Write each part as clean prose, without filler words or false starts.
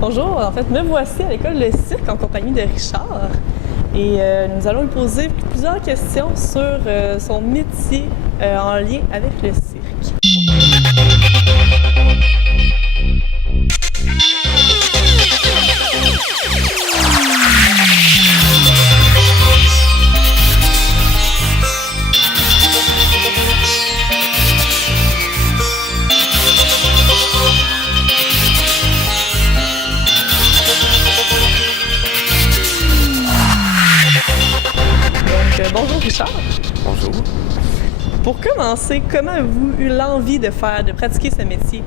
Bonjour, en fait, me voici à l'école de cirque en compagnie de Richard et nous allons lui poser plusieurs questions sur son métier en lien avec le cirque. Bonjour Richard. Bonjour. Pour commencer, comment avez-vous eu l'envie de pratiquer ce métier?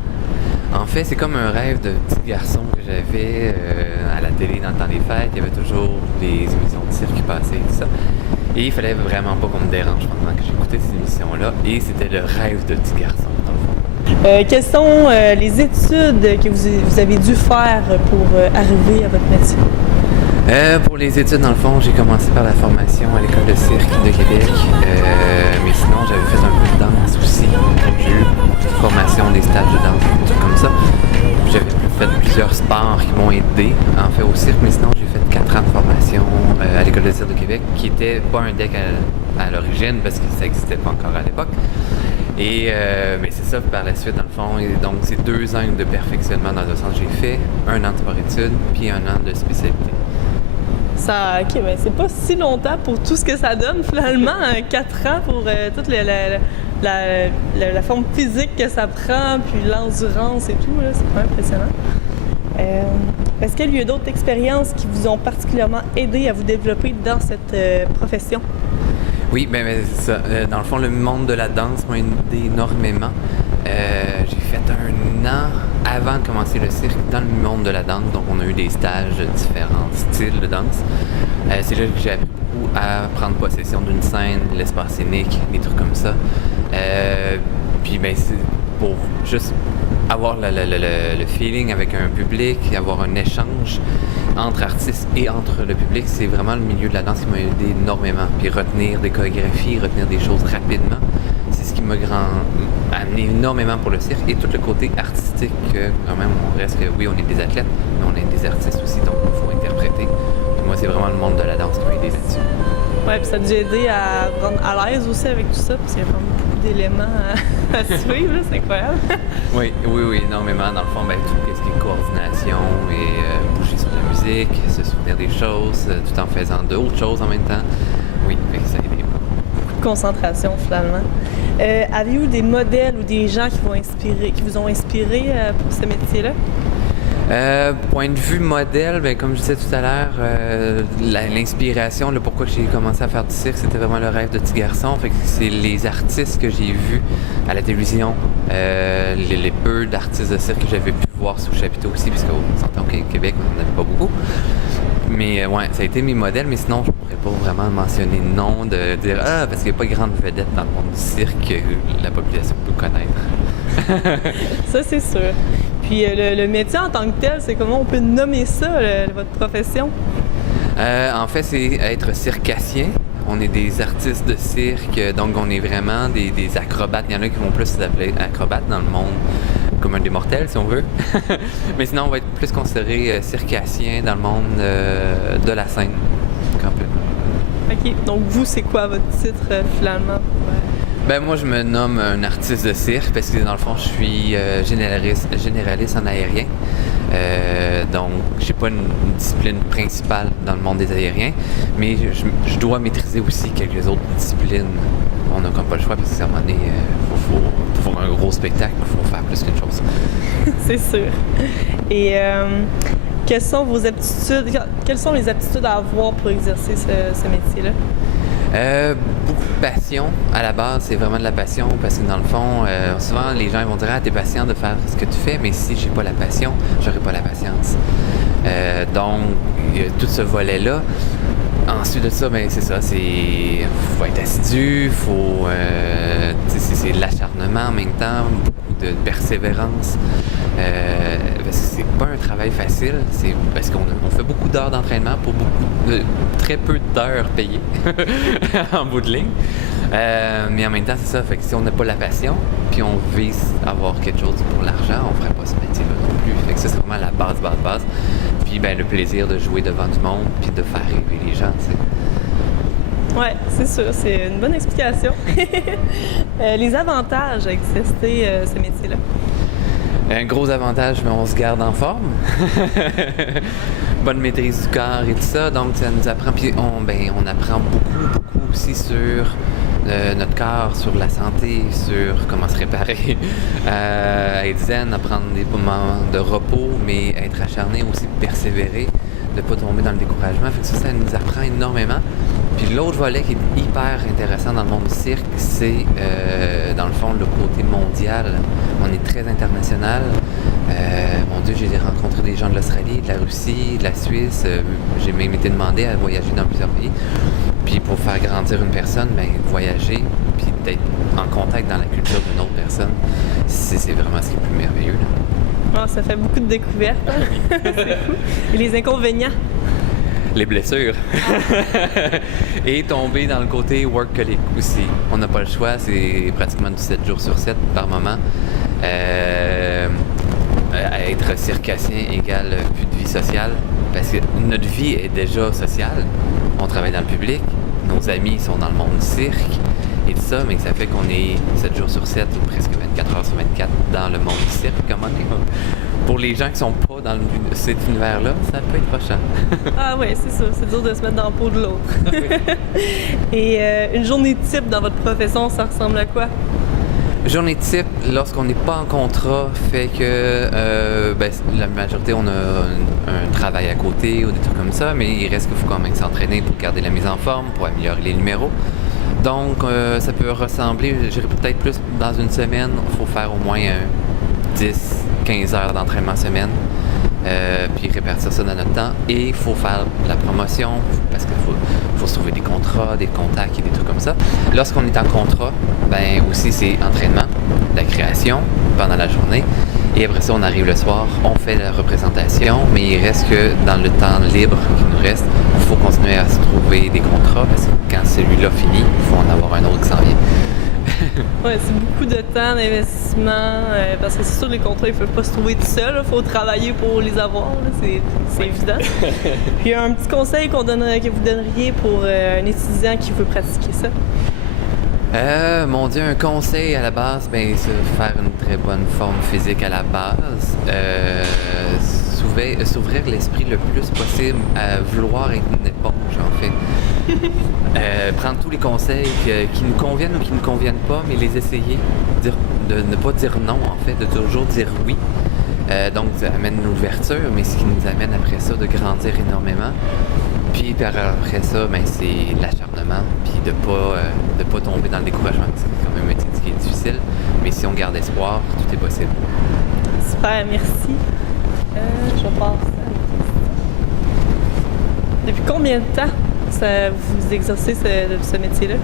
En fait, c'est comme un rêve de petit garçon que j'avais à la télé dans le temps des fêtes. Il y avait toujours des émissions de cirque qui passaient et tout ça. Et il fallait vraiment pas qu'on me dérange pendant que j'écoutais ces émissions-là. Et c'était le rêve de petit garçon, dans le fond. Quelles sont les études que vous avez dû faire pour arriver à votre métier? Pour les études, dans le fond, j'ai commencé par la formation à l'école de cirque de Québec. Mais sinon, j'avais fait un peu de danse aussi. J'ai eu une formation, des stages de danse, des trucs comme ça. J'avais fait plusieurs sports qui m'ont aidé en fait au cirque, mais sinon, j'ai fait 4 ans de formation à l'école de cirque de Québec, qui était pas un DEC à l'origine, parce que ça n'existait pas encore à l'époque. Et mais c'est ça par la suite dans le fond. Et donc c'est 2 ans de perfectionnement dans le sens. J'ai fait 1 an de sport-études puis 1 an de spécialité. OK, mais c'est pas si longtemps pour tout ce que ça donne, finalement. 4 ans pour toute la forme physique que ça prend, puis l'endurance et tout, là, c'est quand même impressionnant. Est-ce qu'il y a eu d'autres expériences qui vous ont particulièrement aidé à vous développer dans cette profession? Oui, ben c'est ça. Dans le fond, le monde de la danse m'a aidé énormément. J'ai fait 1 an avant de commencer le cirque dans le monde de la danse, donc on a eu des stages de différents styles de danse. C'est là que j'ai appris beaucoup à prendre possession d'une scène, l'espace scénique, des trucs comme ça. Puis ben c'est pour juste avoir le feeling avec un public, avoir un échange entre artistes et entre le public, c'est vraiment le milieu de la danse qui m'a aidé énormément. Puis retenir des chorégraphies, retenir des choses rapidement, c'est ce qui m'a amené énormément pour le cirque. Et tout le côté artistique, quand même, on reste que oui, on est des athlètes, mais on est des artistes aussi, donc il faut interpréter. Puis moi, c'est vraiment le monde de la danse qui m'a aidé là-dessus. Ouais, puis ça t'a aidé à rendre à l'aise aussi avec tout ça, parce qu'il y a vraiment beaucoup d'éléments à suivre, là, c'est incroyable. Oui, énormément. Dans le fond, ben, tout ce qui est coordination et bouger sur la musique, se souvenir des choses, tout en faisant d'autres choses en même temps. Oui, ça a aidé. Beaucoup de concentration, finalement. Avez-vous des modèles ou des gens qui vous ont inspiré pour ce métier-là? Point de vue modèle, ben, comme je disais tout à l'heure, l'inspiration, pourquoi j'ai commencé à faire du cirque, c'était vraiment le rêve de petit garçon. Fait que c'est les artistes que j'ai vus à la télévision, les peu d'artistes de cirque que j'avais pu voir sous chapiteau aussi, puisqu'on s'entend qu'au Québec, on n'en avait pas beaucoup. Mais ouais, ça a été mes modèles, mais sinon, je pourrais pas vraiment mentionner de nom, de dire « Ah, parce qu'il n'y a pas de grande vedette dans le monde du cirque que la population peut connaître. » Ça, c'est sûr. Puis le métier en tant que tel, c'est comment on peut nommer ça, votre profession? En fait, c'est être circassien. On est des artistes de cirque, donc on est vraiment des acrobates. Il y en a qui vont plus s'appeler acrobates dans le monde commun des mortels, si on veut. Mais sinon, on va être plus considéré circassien dans le monde de la scène, complètement. OK. Donc vous, c'est quoi votre titre, finalement? Ben moi, je me nomme un artiste de cirque parce que dans le fond, je suis généraliste en aérien. Donc, j'ai pas une discipline principale dans le monde des aériens, mais je dois maîtriser aussi quelques autres disciplines. On n'a comme pas le choix parce qu'à un moment donné, pour un gros spectacle, il faut faire plus qu'une chose. C'est sûr. Et quelles sont vos aptitudes? Quelles sont les aptitudes à avoir pour exercer ce métier-là? Beaucoup de passion. À la base, c'est vraiment de la passion parce que dans le fond, souvent les gens vont dire « Ah, t'es patient de faire ce que tu fais, mais si j'ai pas la passion, j'aurai pas la patience. » Donc, il y a tout ce volet-là. Ensuite de ça, ben c'est ça, faut être assidu, c'est de l'acharnement en même temps, beaucoup de persévérance. Parce que c'est pas un travail facile, c'est parce qu'on fait beaucoup d'heures d'entraînement pour très peu d'heures payées en bout de ligne. Mais en même temps, c'est ça. Fait que si on n'a pas la passion, puis on vise avoir quelque chose pour l'argent, on ferait pas ce métier-là non plus. Fait que ça, c'est vraiment la base. Puis ben, le plaisir de jouer devant du monde, puis de faire rêver les gens, tu sais. Ouais, c'est sûr, c'est une bonne explication. Les avantages à exercer ce métier-là? Un gros avantage, mais on se garde en forme. Bonne maîtrise du corps et tout ça. Donc, ça nous apprend. Puis, on apprend beaucoup aussi sur notre corps, sur la santé, sur comment se réparer, être zen, à prendre des moments de repos, mais être acharné aussi, persévérer, de ne pas tomber dans le découragement. Fait que ça nous apprend énormément. Puis l'autre volet qui est hyper intéressant dans le monde du cirque, c'est dans le fond le côté mondial. On est très international. Mon Dieu, j'ai rencontré des gens de l'Australie, de la Russie, de la Suisse. J'ai même été demandé à voyager dans plusieurs pays. Puis pour faire grandir une personne, ben voyager, puis d'être en contact dans la culture d'une autre personne, c'est vraiment ce qui est le plus merveilleux. Oh, ça fait beaucoup de découvertes. Hein? C'est fou. Et les inconvénients? Les blessures. Et tomber dans le côté workaholic aussi. On n'a pas le choix, c'est pratiquement du 7 jours sur 7 par moment. Être circassien égale plus de vie sociale, parce que notre vie est déjà sociale. On travaille dans le public, nos amis sont dans le monde du cirque et tout ça, mais ça fait qu'on est 7 jours sur 7 ou presque 24 heures sur 24 dans le monde du cirque. Comment pour les gens qui sont pas dans cet univers-là, ça peut être prochain. Ah oui, c'est ça. C'est dur de se mettre dans la peau de l'autre. Et une journée type dans votre profession, ça ressemble à quoi? Journée type, lorsqu'on n'est pas en contrat, fait que la majorité, on a un travail à côté ou des trucs comme ça, mais il reste qu'il faut quand même s'entraîner pour garder la mise en forme, pour améliorer les numéros. Donc, ça peut ressembler, je dirais peut-être plus dans une semaine, il faut faire au moins 10-15 heures d'entraînement semaine, puis répartir ça dans notre temps. Et il faut faire de la promotion, parce qu'il faut se trouver des contrats, des contacts et des trucs comme ça. Lorsqu'on est en contrat, ben aussi c'est entraînement, la création pendant la journée. Et après ça, on arrive le soir, on fait la représentation, mais il reste que dans le temps libre qui nous reste, il faut continuer à se trouver des contrats, parce que quand celui-là finit, il faut en avoir un autre qui s'en vient. Oui, c'est beaucoup de temps d'investissement, parce que c'est sûr, les contrats, ils ne peuvent pas se trouver tout seuls. Il faut travailler pour les avoir, là, c'est évident. Puis un petit conseil que vous donneriez pour un étudiant qui veut pratiquer ça? Mon Dieu, un conseil à la base, ben, c'est faire une très bonne forme physique à la base. S'ouvrir l'esprit le plus possible, à vouloir être une éponge, en fait. Prendre tous les conseils qui nous conviennent ou qui ne nous conviennent pas, mais les essayer. De ne pas dire non, en fait, de toujours dire oui. Donc, ça amène une ouverture, mais ce qui nous amène après ça de grandir énormément. Puis après ça, ben, c'est l'acharnement, puis de pas tomber dans le découragement. C'est quand même un métier qui est difficile, mais si on garde espoir, tout est possible. Super, merci. Je vais passer. Depuis combien de temps vous exercez ce métier-là?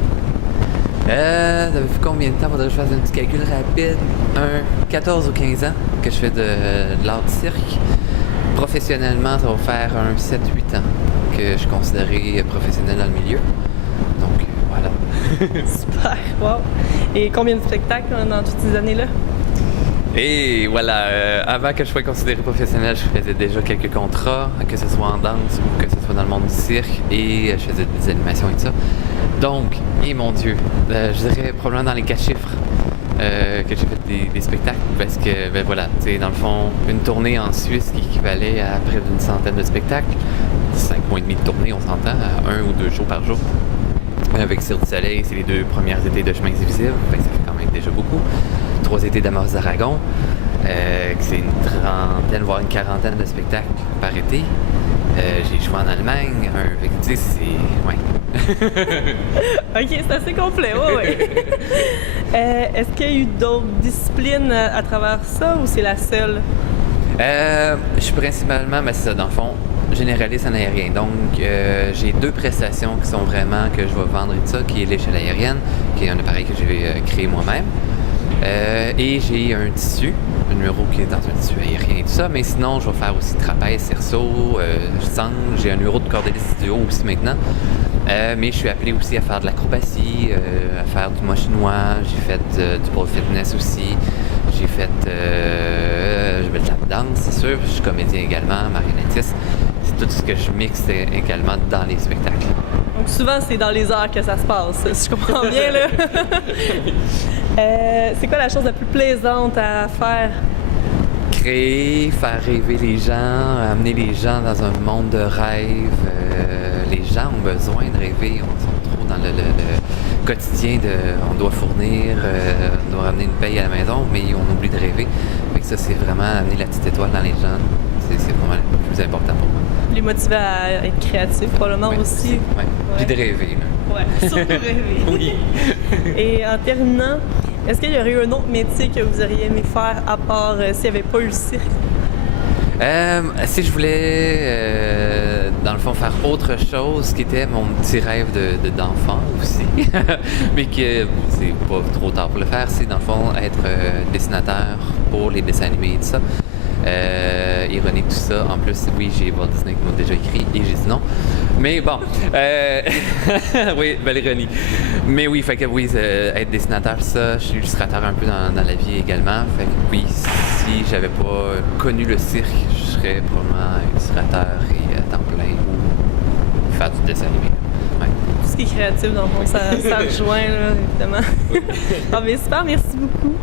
Depuis combien de temps? Faudrait que je fasse un petit calcul rapide. 14 ou 15 ans que je fais de l'art du cirque. Professionnellement, ça va faire un 7-8 ans que je suis considéré professionnel dans le milieu. Donc, voilà. Super, wow! Et combien de spectacles dans toutes ces années-là? Et voilà, avant que je sois considéré professionnel, je faisais déjà quelques contrats, que ce soit en danse ou que ce soit dans le monde du cirque, et je faisais des animations et tout ça. Donc, et mon Dieu, je dirais probablement dans les 4 chiffres que j'ai fait des spectacles, parce que, ben voilà, tu sais, dans le fond, une tournée en Suisse qui équivalait à près d'une centaine de spectacles, 5 mois et demi de tournée, on s'entend, à 1 ou 2 shows par jour. Avec Cirque du Soleil, c'est les 2 premières étés de Chemins Invisibles, fait que ça fait quand même déjà beaucoup. 3 étés d'Amos d'Aragon, c'est une trentaine, voire une quarantaine de spectacles par été. J'ai joué en Allemagne, fait que tu sais, c'est... Ouais. OK, c'est assez complet, oui. Est-ce qu'il y a eu d'autres disciplines à travers ça, ou c'est la seule? Je suis principalement, ben c'est ça, dans le fond, généraliste en aérien. Donc, j'ai 2 prestations qui sont vraiment que je vais vendre et tout ça, qui est l'échelle aérienne, qui est un appareil que j'ai créé moi-même. Et j'ai un tissu, un numéro qui est dans un tissu aérien et tout ça, mais sinon, je vais faire aussi trapèze, cerceau, sangle, j'ai un numéro de cordélistes du haut aussi maintenant. Mais je suis appelé aussi à faire de l'acrobatie, à faire du mois chinois. J'ai fait du pole fitness aussi. J'ai fait de la danse, c'est sûr. Je suis comédien également, marionnettiste. C'est tout ce que je mixe également dans les spectacles. Donc souvent, c'est dans les heures que ça se passe, si je comprends bien, là. C'est quoi la chose la plus plaisante à faire? Créer, faire rêver les gens, amener les gens dans un monde de rêve. Les gens ont besoin de rêver, on est trop dans le quotidien de on doit fournir, on doit ramener une paye à la maison, mais on oublie de rêver. Fait que ça, c'est vraiment amener la petite étoile dans les gens. C'est vraiment le plus important pour moi. Les motiver à être créatifs, probablement aussi. Ouais. Puis de rêver. Là. Ouais, surtout rêver. Oui. Et en terminant, est-ce qu'il y aurait eu un autre métier que vous auriez aimé faire à part s'il n'y avait pas eu le cirque? Si je voulais, dans le fond, faire autre chose, qui était mon petit rêve d'enfant aussi, mais que c'est pas trop tard pour le faire, c'est dans le fond être dessinateur pour les dessins animés et tout ça. Ironique tout ça. En plus, oui, j'ai Walt Disney qui m'a déjà écrit et j'ai dit non. Mais bon, oui, belle ironie. Mais oui, fait que oui, être dessinateur, ça, je suis illustrateur un peu dans la vie également. Fait que oui, si j'avais pas connu le cirque, je serais probablement illustrateur et à temps plein ou faire du dessin animé. Ouais. Tout ce qui est créatif, dans le fond, ça rejoint, là, évidemment. Ah, mais super, merci beaucoup.